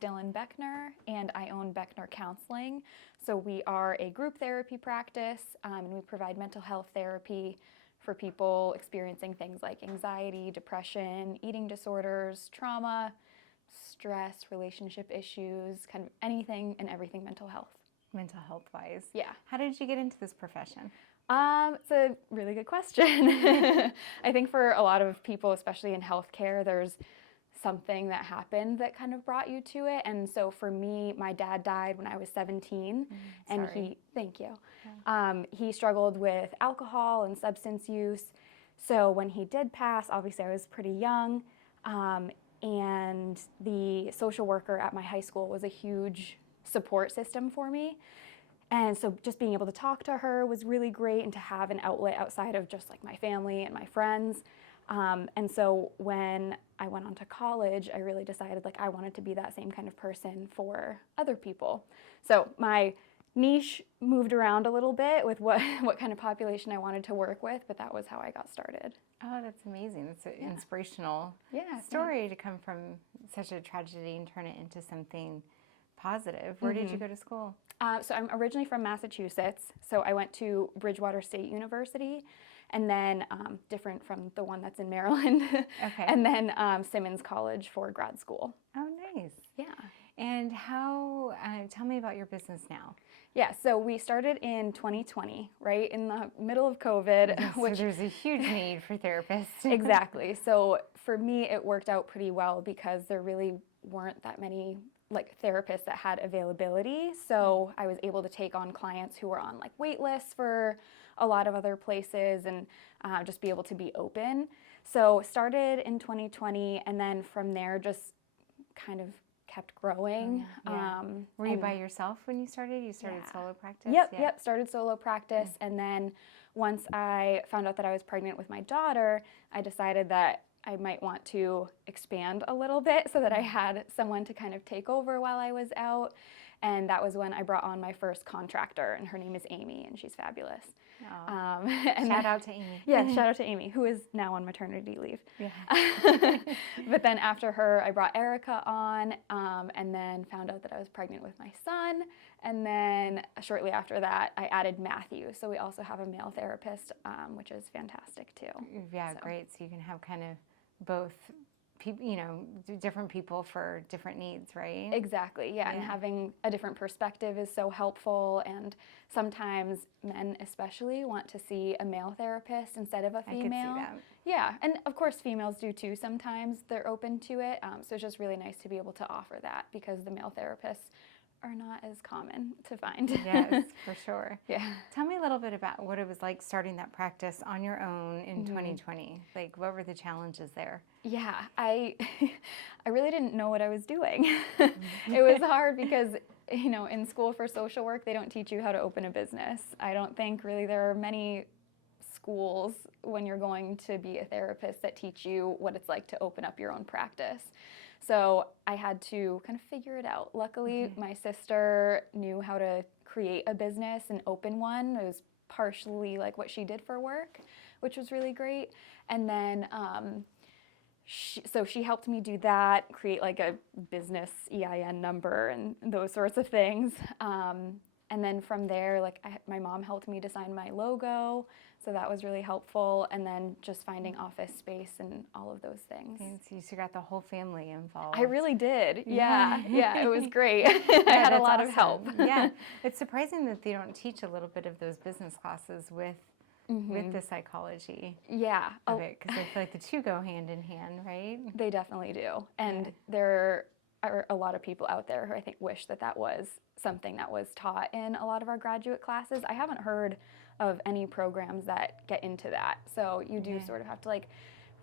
Dylan Beckner, and I own Beckner Counseling. So we are a group therapy practice, and we provide mental health therapy for people experiencing things like anxiety, depression, eating disorders, trauma, stress, relationship issues, kind of anything and everything mental health. Mental health wise. Yeah. How did you get into this profession? It's a really good question. I think for a lot of people, especially in healthcare, there's something that happened that kind of brought you to it. And so for me, my dad died when I was 17, and thank you. Yeah. He struggled with alcohol and substance use. So when he did pass, obviously I was pretty young, and the social worker at my high school was a huge support system for me. And so just being able to talk to her was really great, and to have an outlet outside of just like my family and my friends. And so when I went on to college, I really decided like I wanted to be that same kind of person for other people. So my niche moved around a little bit with what kind of population I wanted to work with, but that was how I got started. Oh, that's amazing. It's an inspirational story to come from such a tragedy and turn it into something positive. Where did you go to school? So I'm originally from Massachusetts, so I went to Bridgewater State University, and then different from the one that's in Maryland, and then Simmons College for grad school. Oh, nice. Yeah. And how, tell me about your business now. Yeah, so we started in 2020, right in the middle of COVID. Yes, so there's a huge need for therapists. Exactly. So for me, it worked out pretty well because there really weren't that many like therapists that had availability. So I was able to take on clients who were on like wait lists for a lot of other places, and just be able to be open. So started in 2020, and then from there just kind of kept growing. Were you by yourself when you started? You started solo practice? Yep, started solo practice. And then once I found out that I was pregnant with my daughter, I decided that I might want to expand a little bit so that I had someone to kind of take over while I was out. And that was when I brought on my first contractor, and her name is Amy, and she's fabulous. Shout out to Amy. Yeah, shout out to Amy, who is now on maternity leave. Yeah. But then after her, I brought Erica on, and then found out that I was pregnant with my son. And then shortly after that, I added Matthew. So we also have a male therapist, which is fantastic too. Yeah, great. So you can have kind of both people, different people for different needs, right? Exactly, yeah. And having a different perspective is so helpful. And sometimes men especially want to see a male therapist instead of a female. I could see that. Yeah, and of course females do too sometimes. They're open to it. So it's just really nice to be able to offer that, because the male therapists are not as common to find. Yes, for sure. Yeah. Tell me a little bit about what it was like starting that practice on your own in 2020. Like, what were the challenges there? Yeah, I really didn't know what I was doing. It was hard because, in school for social work, they don't teach you how to open a business. I don't think really there are many schools when you're going to be a therapist that teach you what it's like to open up your own practice. So I had to kind of figure it out. Luckily, my sister knew how to create a business and open one. It was partially like what she did for work, which was really great. And then she helped me do that, create like a business EIN number and those sorts of things. And then from there, my mom helped me design my logo, so that was really helpful. And then just finding office space and all of those things. And so you got the whole family involved. I really did. Yeah, it was great. I had a lot of help. Yeah, it's surprising that they don't teach a little bit of those business classes with the psychology of it, because I feel like the two go hand in hand, right? They definitely do. And there are a lot of people out there who I think wish that was something that was taught in a lot of our graduate classes. I haven't heard of any programs that get into that. So you do sort of have to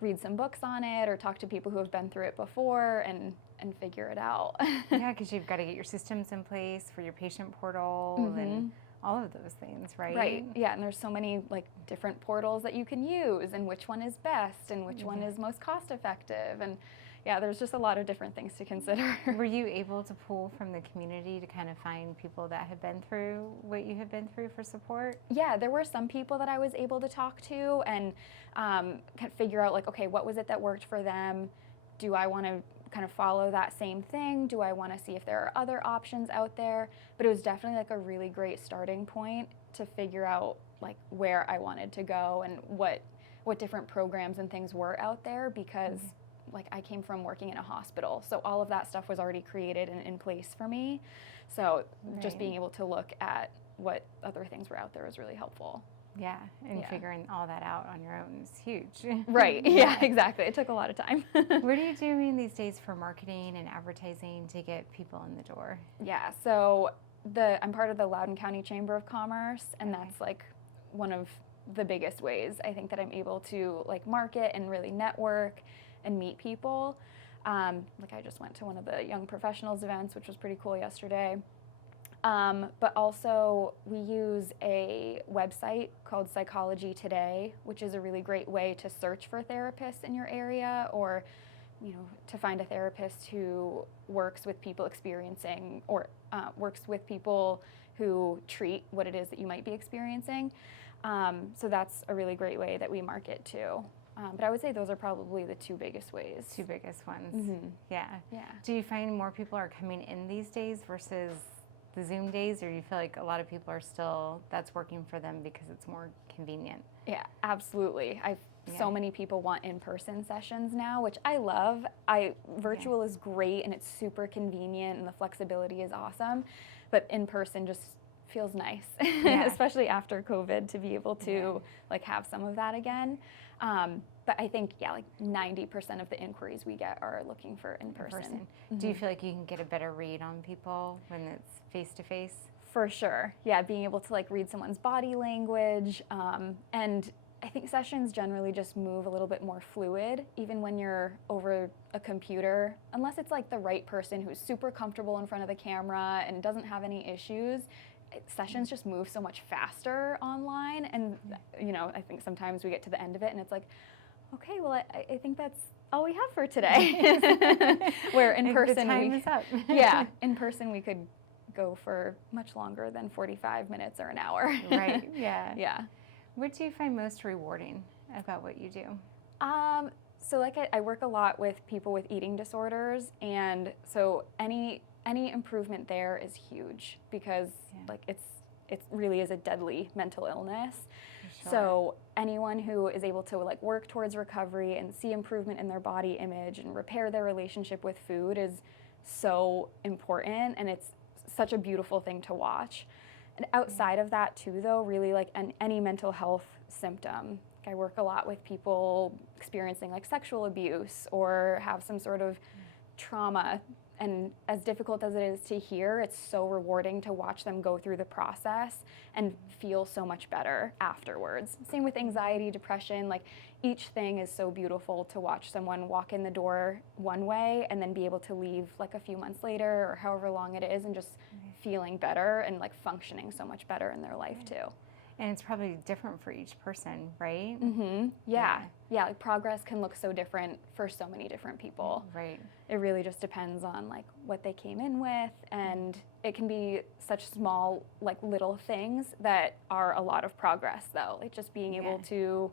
read some books on it or talk to people who have been through it before and figure it out. Yeah, because you've got to get your systems in place for your patient portal and all of those things, right? Right, yeah, and there's so many different portals that you can use, and which one is best and which one is most cost effective, and there's just a lot of different things to consider. Were you able to pull from the community to kind of find people that have been through what you have been through for support? Yeah, there were some people that I was able to talk to and kind of figure out okay, what was it that worked for them? Do I want to kind of follow that same thing? Do I want to see if there are other options out there? But it was definitely like a really great starting point to figure out like where I wanted to go and what different programs and things were out there, because like I came from working in a hospital, so all of that stuff was already created and in place for me. So just being able to look at what other things were out there was really helpful. Yeah, and figuring all that out on your own is huge. Right, yeah, exactly. It took a lot of time. What are you doing these days for marketing and advertising to get people in the door? Yeah, so I'm part of the Loudoun County Chamber of Commerce, and that's like one of the biggest ways I think that I'm able to like market and really network and meet people. Like I just went to one of the young professionals events, which was pretty cool yesterday. But also we use a website called Psychology Today, which is a really great way to search for therapists in your area, or to find a therapist who works with people experiencing or works with people who treat what it is that you might be experiencing. So that's a really great way that we market too. But I would say those are probably the two biggest ways. Two biggest ones. Mm-hmm. Yeah. Yeah. Do you find more people are coming in these days versus the Zoom days, or do you feel like a lot of people are still, that's working for them because it's more convenient? Yeah, absolutely. So many people want in-person sessions now, which I love. Virtual is great and it's super convenient and the flexibility is awesome, but in-person just feels nice, especially after COVID, to be able to like have some of that again. But I think, like 90% of the inquiries we get are looking for in-person. Mm-hmm. Do you feel like you can get a better read on people when it's face-to-face? For sure. Yeah, being able to like read someone's body language. And I think sessions generally just move a little bit more fluid, even when you're over a computer, unless it's like the right person who's super comfortable in front of the camera and doesn't have any issues. Sessions just move so much faster online, and I think sometimes we get to the end of it and it's like, okay, well I think that's all we have for today. Where in person is up. In person we could go for much longer than 45 minutes or an hour. Right. Yeah. Yeah. What do you find most rewarding about what you do? So like I work a lot with people with eating disorders, and so any improvement there is huge, because like it really is a deadly mental illness. Sure. So anyone who is able to like work towards recovery and see improvement in their body image and repair their relationship with food is so important, and it's such a beautiful thing to watch. And outside of that too, though, really like any mental health symptom. I work a lot with people experiencing like sexual abuse or have some sort of trauma. And as difficult as it is to hear, it's so rewarding to watch them go through the process and feel so much better afterwards. Same with anxiety, depression, like each thing is so beautiful to watch someone walk in the door one way and then be able to leave like a few months later or however long it is and just feeling better and like functioning so much better in their life too. And it's probably different for each person, right? Mm-hmm. Yeah, like progress can look so different for so many different people. Right. It really just depends on like what they came in with, and it can be such small, like little things that are a lot of progress though. Like just being able to,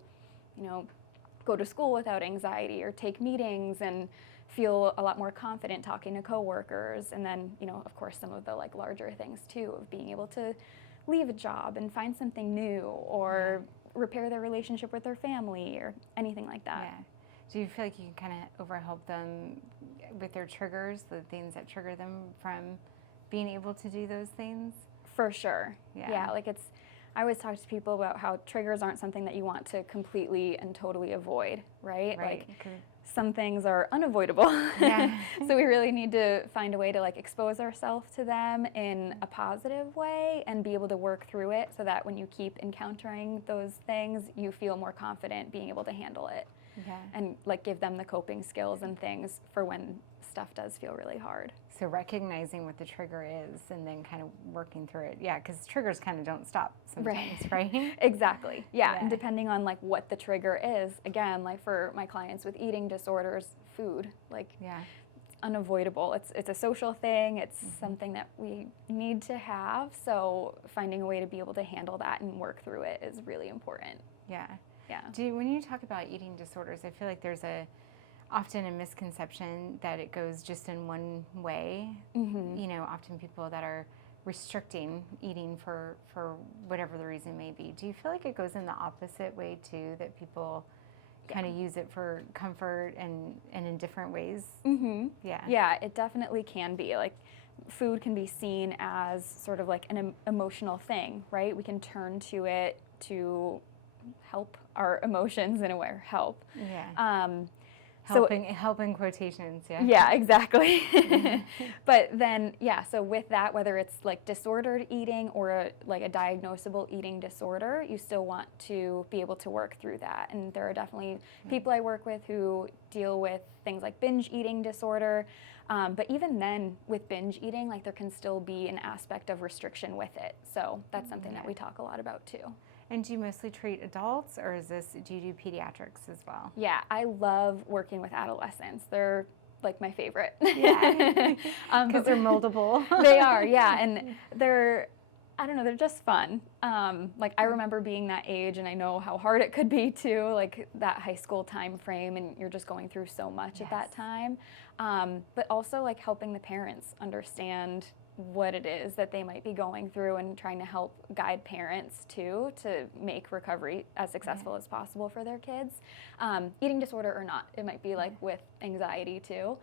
go to school without anxiety or take meetings and feel a lot more confident talking to coworkers. And then, of course, some of the like larger things too, of being able to leave a job and find something new, or repair their relationship with their family or anything like that. Yeah. Do you feel like you can kind of overhelp them with their triggers, the things that trigger them from being able to do those things? For sure. Yeah, like I always talk to people about how triggers aren't something that you want to completely and totally avoid, right? Like some things are unavoidable. Yeah. So we really need to find a way to like expose ourselves to them in a positive way and be able to work through it, so that when you keep encountering those things, you feel more confident being able to handle it. Yeah. And like give them the coping skills and things for when stuff does feel really hard. So recognizing what the trigger is and then kind of working through it. Yeah, because triggers kind of don't stop sometimes, right? Exactly. Yeah, and depending on like what the trigger is, again, like for my clients with eating disorders, food, like it's unavoidable. It's a social thing. It's something that we need to have. So finding a way to be able to handle that and work through it is really important. Yeah. Yeah. When you talk about eating disorders, I feel like there's often a misconception that it goes just in one way. Often people that are restricting eating for whatever the reason may be. Do you feel like it goes in the opposite way too, that people kind of use it for comfort and in different ways? Yeah, it definitely can be. Like, food can be seen as sort of like an emotional thing, right? We can turn to it to help our emotions in a way, or help. Helping quotations, yeah. Yeah, exactly. But then, so with that, whether it's like disordered eating or like a diagnosable eating disorder, you still want to be able to work through that. And there are definitely people I work with who deal with things like binge eating disorder. But even then, with binge eating, like there can still be an aspect of restriction with it. So that's something that we talk a lot about too. And do you mostly treat adults, or do you do pediatrics as well? Yeah, I love working with adolescents. They're like my favorite. Yeah, because they're moldable. They are, yeah, and they're just fun. Like I remember being that age, and I know how hard it could be too, like that high school time frame, and you're just going through so much at that time. But also like helping the parents understand what it is that they might be going through, and trying to help guide parents too to make recovery as successful as possible for their kids. Eating disorder or not, it might be like with anxiety too.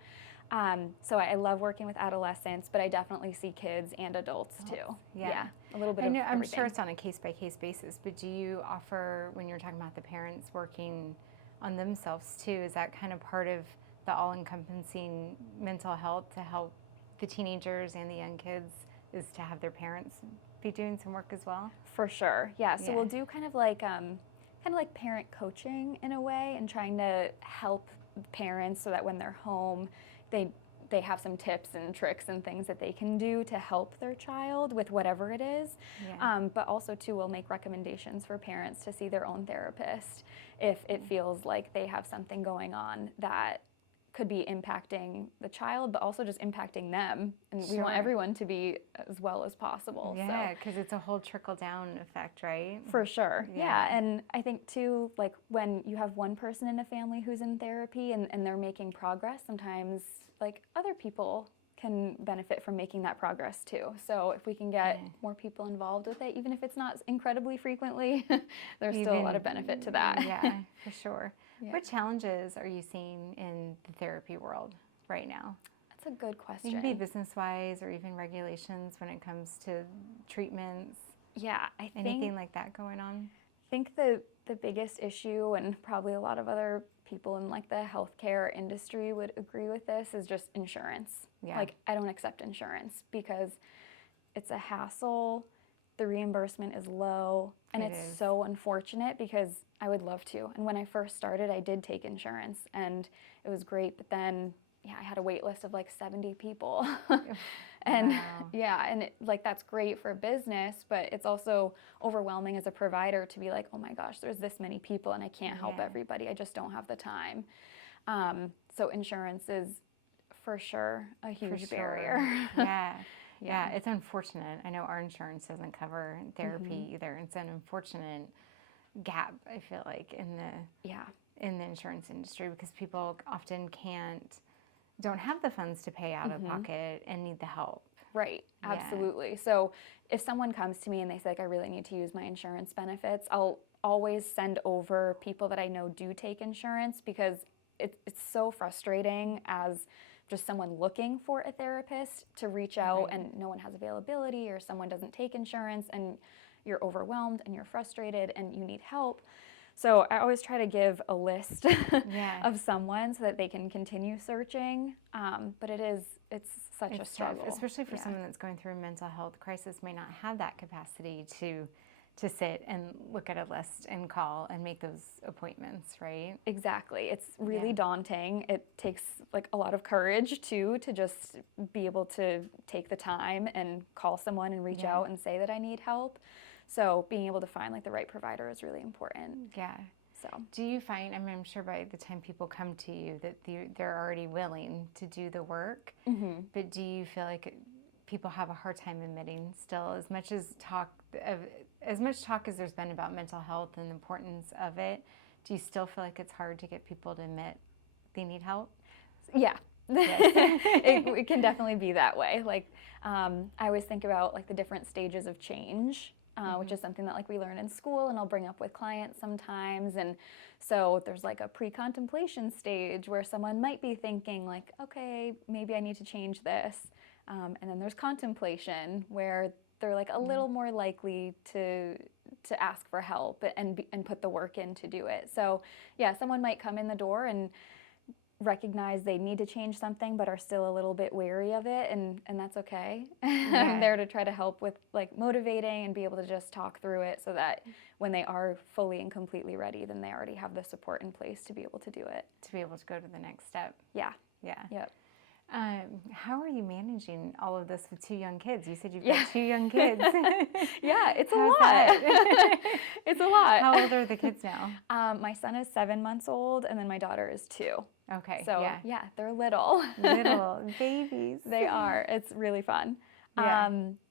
So I love working with adolescents, but I definitely see kids and adults too. Yeah, a little bit of everything. I'm sure it's on a case-by-case basis, but do you offer, when you're talking about the parents working on themselves too, is that kind of part of the all-encompassing mental health to help the teenagers and the young kids, is to have their parents be doing some work as well? For sure, yeah. So we'll do kind of like parent coaching in a way, and trying to help parents so that when they're home, they have some tips and tricks and things that they can do to help their child with whatever it is. But also too, we'll make recommendations for parents to see their own therapist if it feels like they have something going on that could be impacting the child, but also just impacting them. And we want everyone to be as well as possible. Yeah, because it's a whole trickle-down effect, right? For sure, yeah. And I think too, like when you have one person in a family who's in therapy and they're making progress, sometimes like other people can benefit from making that progress too. So if we can get more people involved with it, even if it's not incredibly frequently, there's still a lot of benefit to that. Yeah, for sure. What challenges are you seeing in the therapy world right now? That's a good question. It can be business-wise or even regulations when it comes to treatments. Yeah, I think anything like that going on? I think the biggest issue, and probably a lot of other people in like the healthcare industry would agree with this, is just insurance. Like I don't accept insurance because it's a hassle. The reimbursement is low, and it's so unfortunate because I would love to. And when I first started, I did take insurance, and it was great. But then, I had a wait list of like 70 people, and and like that's great for business, but it's also overwhelming as a provider to be like, oh my gosh, there's this many people, and I can't help everybody. I just don't have the time. So insurance is for sure a huge barrier. Yeah, it's unfortunate. I know our insurance doesn't cover therapy either. It's an unfortunate gap, I feel like, in the insurance industry, because people often don't have the funds to pay out of pocket and need the help. Right, absolutely. So if someone comes to me and they say, like, I really need to use my insurance benefits, I'll always send over people that I know do take insurance, because it's so frustrating as just someone looking for a therapist to reach out and no one has availability, or someone doesn't take insurance and you're overwhelmed and you're frustrated and you need help. So I always try to give a list of someone so that they can continue searching. But it's such a struggle. Tough, especially for someone that's going through a mental health crisis, may not have that capacity to sit and look at a list and call and make those appointments, right? Exactly. It's really daunting. It takes like a lot of courage too, to just be able to take the time and call someone and reach out and say that I need help. So being able to find like the right provider is really important. Yeah. So do you find, I'm sure by the time people come to you that they're already willing to do the work, but do you feel like people have a hard time admitting still, as much talk as there's been about mental health and the importance of it, do you still feel like it's hard to get people to admit they need help? Yeah. Yes. It can definitely be that way. Like, I always think about like the different stages of change, which is something that like we learn in school and I'll bring up with clients sometimes. And so there's like a pre-contemplation stage where someone might be thinking like, okay, maybe I need to change this. And then there's contemplation where they're like a little more likely to ask for help and put the work in to do it. So yeah, someone might come in the door and recognize they need to change something but are still a little bit wary of it, and that's okay. I'm there to try to help with like motivating and be able to just talk through it so that when they are fully and completely ready, then they already have the support in place to be able to do it. To be able to go to the next step. Yeah. Yeah. Yep. How are you managing all of this with 2 young kids? You said you've got 2 young kids. Yeah, it's a How's lot. that? It's a lot. How old are the kids now? My son is 7 months old, and then my daughter is 2. Okay. So yeah, they're little. Little babies. They are. It's really fun. Yeah.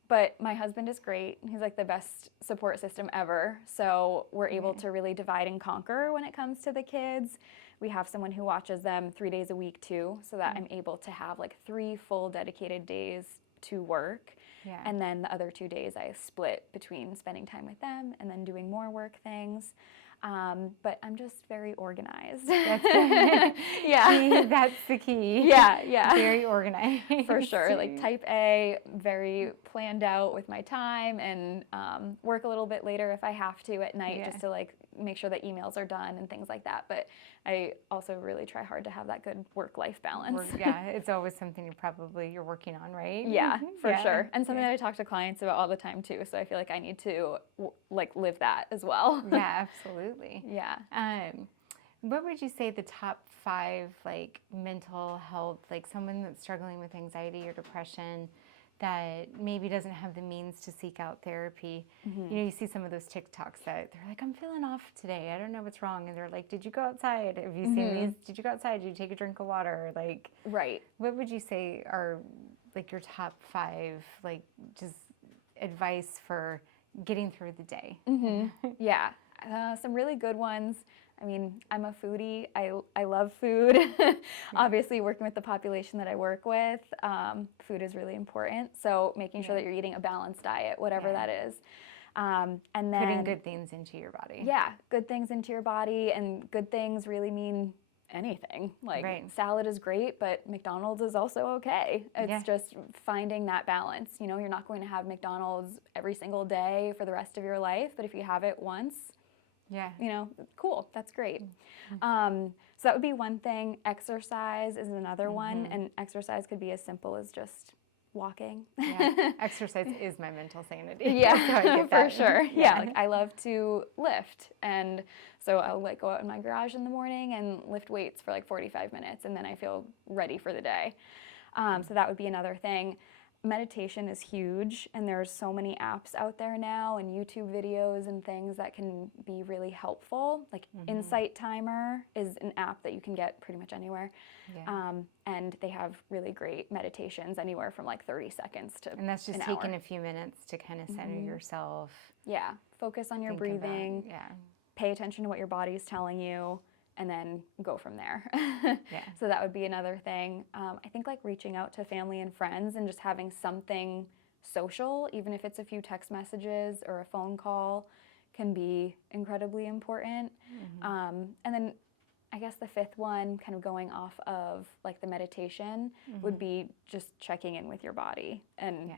But my husband is great. He's like the best support system ever. So we're able to really divide and conquer when it comes to the kids. We have someone who watches them 3 days a week too, so that I'm able to have like 3 full dedicated days to work. Yeah. And then the other 2 days I split between spending time with them and then doing more work things. But I'm just very organized. That's good. Yeah. That's the key. Yeah. Very organized. For sure. Like type A, very planned out with my time, and work a little bit later if I have to at night just to like make sure that emails are done and things like that. But I also really try hard to have that good work-life balance. Yeah, it's always something you're working on, right? Yeah, for sure. And something that I talk to clients about all the time too. So I feel like I need to like live that as well. Yeah, absolutely. Yeah. What would you say the top 5 like mental health, like someone that's struggling with anxiety or depression that maybe doesn't have the means to seek out therapy? You know, you see some of those TikToks that they're like, I'm feeling off today. I don't know what's wrong. And they're like, did you go outside? Have you seen these? Did you go outside? Did you take a drink of water? Like, right. What would you say are like your top 5, like just advice for getting through the day? Yeah. Some really good ones. I mean, I'm a foodie. I love food. Obviously, working with the population that I work with, food is really important. So making sure that you're eating a balanced diet, whatever that is. And then putting good things into your body. Yeah, good things into your body, and good things really mean anything. Like salad is great, but McDonald's is also okay. It's just finding that balance. You know, you're not going to have McDonald's every single day for the rest of your life, but if you have it once, you know, cool, that's great. So that would be one thing. Exercise is another one, and exercise could be as simple as just walking. Yeah. Exercise is my mental sanity. Yeah, so I get for that. sure. Yeah, like I love to lift, and so I'll like go out in my garage in the morning and lift weights for like 45 minutes, and then I feel ready for the day. So that would be another thing. Meditation is huge, and there's so many apps out there now and YouTube videos and things that can be really helpful. Like Insight Timer is an app that you can get pretty much anywhere. And they have really great meditations anywhere from like 30 seconds to And that's just an taking hour. a few minutes to kind of center yourself. Yeah, focus on your breathing. Pay attention to what your body's telling you, and then go from there. So that would be another thing. I think like reaching out to family and friends and just having something social, even if it's a few text messages or a phone call, can be incredibly important. And then I guess the 5th one, kind of going off of like the meditation, would be just checking in with your body. And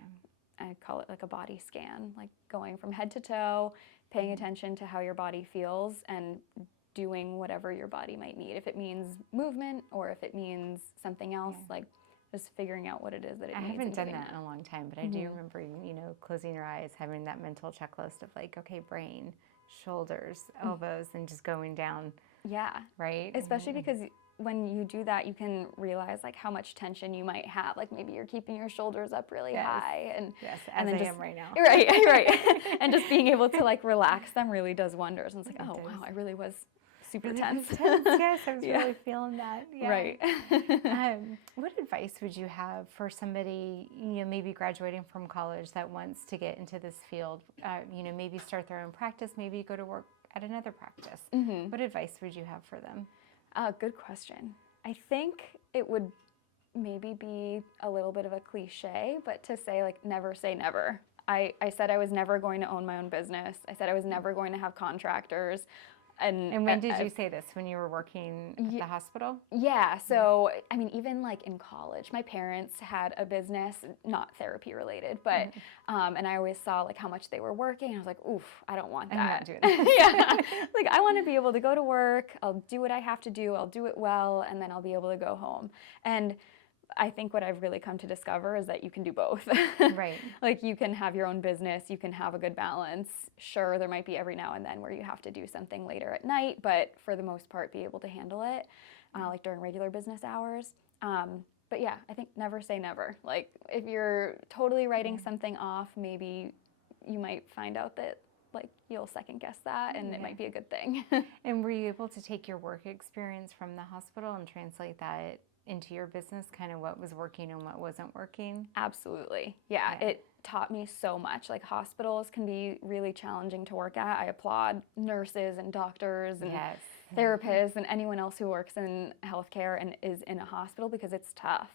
I call it like a body scan, like going from head to toe, paying attention to how your body feels, and doing whatever your body might need. If it means movement or if it means something else, like just figuring out what it is that it needs. I haven't done that in a long time, but I do remember, you know, closing your eyes, having that mental checklist of like, okay, brain, shoulders, elbows, and just going down. Yeah. Right? Especially because when you do that, you can realize like how much tension you might have. Like maybe you're keeping your shoulders up really high, and and then I just, am right now. Right. And just being able to like relax them really does wonders. And it's like, oh wow, I really was super tense. Yes, I was really feeling that. Yeah. Right. What advice would you have for somebody, you know, maybe graduating from college that wants to get into this field? You know, maybe start their own practice, maybe go to work at another practice. What advice would you have for them? Good question. I think it would maybe be a little bit of a cliche, but to say like never say never. I said I was never going to own my own business. I said I was never going to have contractors. And when did you say this? When you were working at the hospital? Yeah. So, I mean, even like in college, my parents had a business, not therapy related, but, and I always saw like how much they were working. And I was like, oof, I don't want that. I'm not doing that. Yeah. Like, I want to be able to go to work. I'll do what I have to do. I'll do it well. And then I'll be able to go home. And I think what I've really come to discover is that you can do both. Right. Like you can have your own business, you can have a good balance. Sure, there might be every now and then where you have to do something later at night, but for the most part, be able to handle it, like during regular business hours. But yeah, I think never say never. Like if you're totally writing something off, maybe you might find out that like you'll second guess that and it might be a good thing. And were you able to take your work experience from the hospital and translate that into your business, kind of what was working and what wasn't working? Absolutely. Yeah, it taught me so much. Like hospitals can be really challenging to work at. I applaud nurses and doctors and therapists and anyone else who works in healthcare and is in a hospital because it's tough.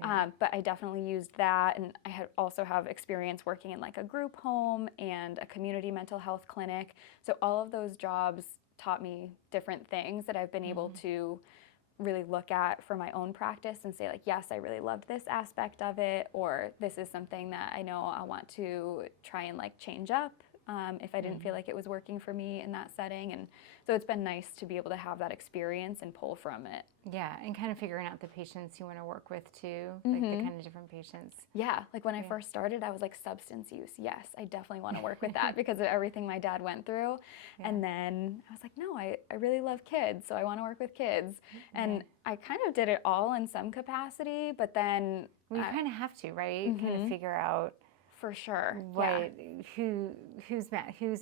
But I definitely used that, and I also have experience working in like a group home and a community mental health clinic. So all of those jobs taught me different things that I've been able to really look at for my own practice and say like, yes, I really loved this aspect of it, or this is something that I know I want to try and like change up if I didn't feel like it was working for me in that setting. And so it's been nice to be able to have that experience and pull from it. Yeah, and kind of figuring out the patients you want to work with too, like the kind of different patients. Yeah, like when I first started, I was like, substance use. Yes, I definitely want to work with that because of everything my dad went through. And then I was like, no, I really love kids, so I want to work with kids. And I kind of did it all in some capacity, but then... Well, you kind of have to, right? Kind of figure out... For sure. What, whose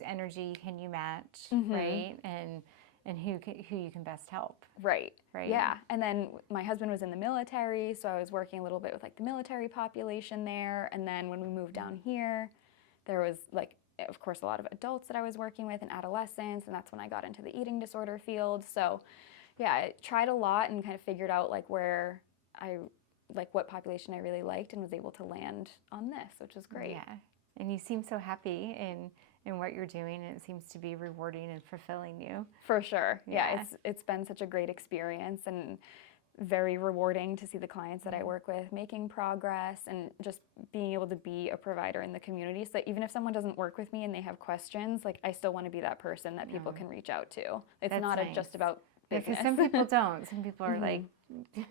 energy can you match, right? And who you can best help. Right. Yeah. And then my husband was in the military, so I was working a little bit with like the military population there. And then when we moved down here, there was like, of course, a lot of adults that I was working with and adolescents, and that's when I got into the eating disorder field. So yeah, I tried a lot and kind of figured out like where like what population I really liked and was able to land on this, which was great. Yeah. And you seem so happy in what you're doing, and it seems to be rewarding and fulfilling you. For sure. Yeah. It's been such a great experience and very rewarding to see the clients that I work with making progress and just being able to be a provider in the community. So that even if someone doesn't work with me and they have questions, like I still want to be that person that people can reach out to. It's That's not nice. just about business. Because some people don't. Some people are like,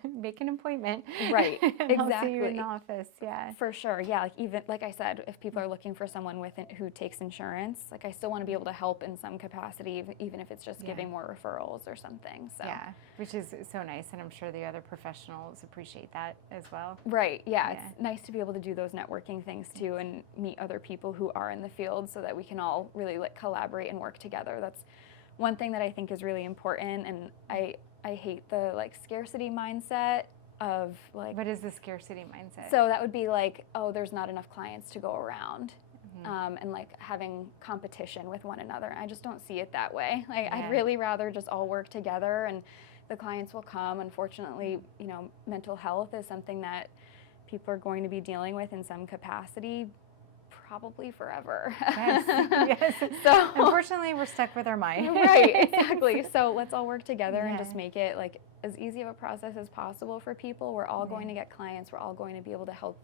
make an appointment. Right. And Exactly. I'll see you in the office. Yeah. For sure. Yeah. Like even like I said, if people are looking for someone with who takes insurance, like I still want to be able to help in some capacity, even if it's just giving more referrals or something. So yeah, which is so nice, and I'm sure the other professionals appreciate that as well. Right. Yeah. It's nice to be able to do those networking things too and meet other people who are in the field so that we can all really like collaborate and work together. That's one thing that I think is really important, and I hate the like scarcity mindset of like... What is the scarcity mindset? So that would be like, oh, there's not enough clients to go around, and like having competition with one another. I just don't see it that way. Like I'd really rather just all work together and the clients will come. Unfortunately, you know, mental health is something that people are going to be dealing with in some capacity probably forever. Yes. So unfortunately, we're stuck with our mind. Right, exactly. So let's all work together and just make it like as easy of a process as possible for people. We're all going to get clients. We're all going to be able to help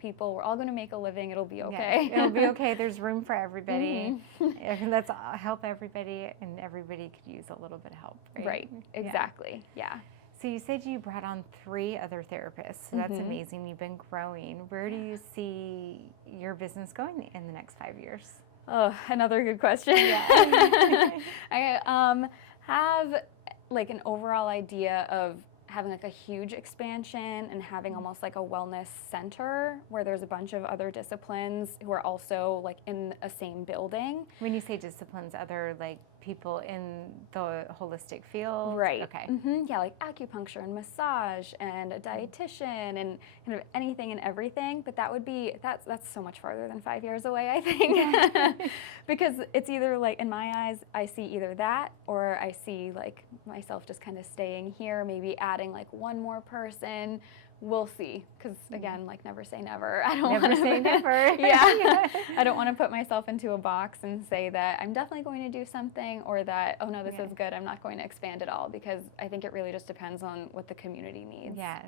people. We're all going to make a living. It'll be okay. Yeah, it'll be okay. There's room for everybody. Let's help everybody, and everybody could use a little bit of help. Right. Exactly. Yeah. So you said you brought on 3 other therapists. So that's amazing. You've been growing. Where do you see your business going in the next 5 years? Oh, another good question. Yeah. I have like an overall idea of having like a huge expansion and having almost like a wellness center where there's a bunch of other disciplines who are also like in a same building. When you say disciplines, other like people in the holistic field? Right. Okay. Yeah, like acupuncture and massage and a dietitian and kind of anything and everything. But that's so much farther than 5 years away, I think. Because it's either like, in my eyes, I see either that, or I see like myself just kind of staying here, maybe adding like one more person. We'll see, because again, like, never say never. I don't Never say never. Yeah. I don't want to put myself into a box and say that I'm definitely going to do something, or that, oh no, this is good, I'm not going to expand at all, because I think it really just depends on what the community needs. Yes.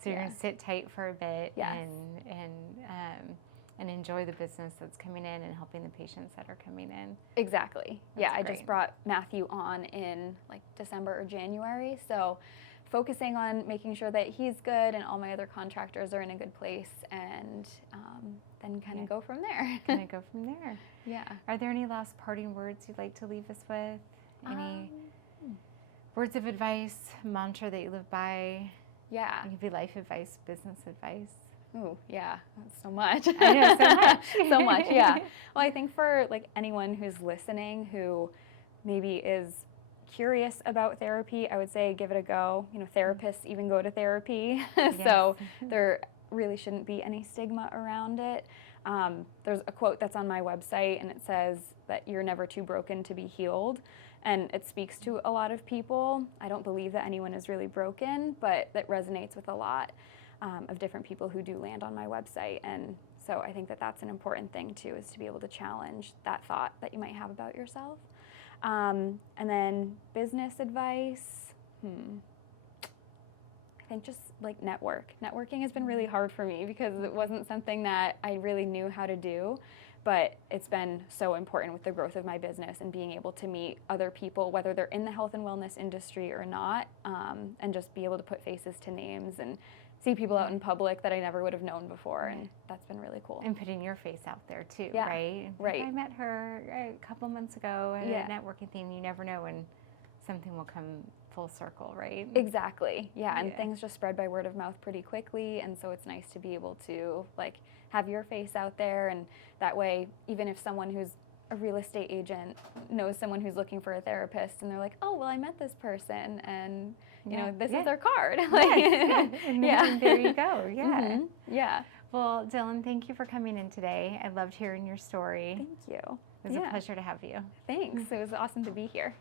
So you're going to sit tight for a bit and enjoy the business that's coming in and helping the patients that are coming in. Exactly. That's I great. just brought Matthew on in like December or January, so focusing on making sure that he's good and all my other contractors are in a good place, and then kind of go from there. Kind of go from there. Yeah. Are there any last parting words you'd like to leave us with? Any words of advice, mantra that you live by? Yeah. It could be life advice, business advice. Ooh, yeah, that's so much. I know, so much. So much, yeah. Well, I think for like anyone who's listening who maybe is curious about therapy, I would say give it a go. You know, therapists even go to therapy, so there really shouldn't be any stigma around it. There's a quote that's on my website, and it says that you're never too broken to be healed, and it speaks to a lot of people. I don't believe that anyone is really broken, but that resonates with a lot of different people who do land on my website, and so I think that that's an important thing too, is to be able to challenge that thought that you might have about yourself. And then business advice, I think just like networking has been really hard for me, because it wasn't something that I really knew how to do, but it's been so important with the growth of my business and being able to meet other people, whether they're in the health and wellness industry or not, and just be able to put faces to names and see people out in public that I never would have known before, and that's been really cool. And putting your face out there too, Yeah. right? Right. I met her a couple months ago at a networking thing. You never know when something will come full circle, right? Exactly. Yeah, and things just spread by word of mouth pretty quickly, and so it's nice to be able to like have your face out there, and that way, even if someone who's a real estate agent knows someone who's looking for a therapist, and they're like, oh, well, I met this person, and you know, this is their card. And there you go. Yeah. Yeah. Well, Dylan, thank you for coming in today. I loved hearing your story. Thank you. It was a pleasure to have you. Thanks. It was awesome to be here.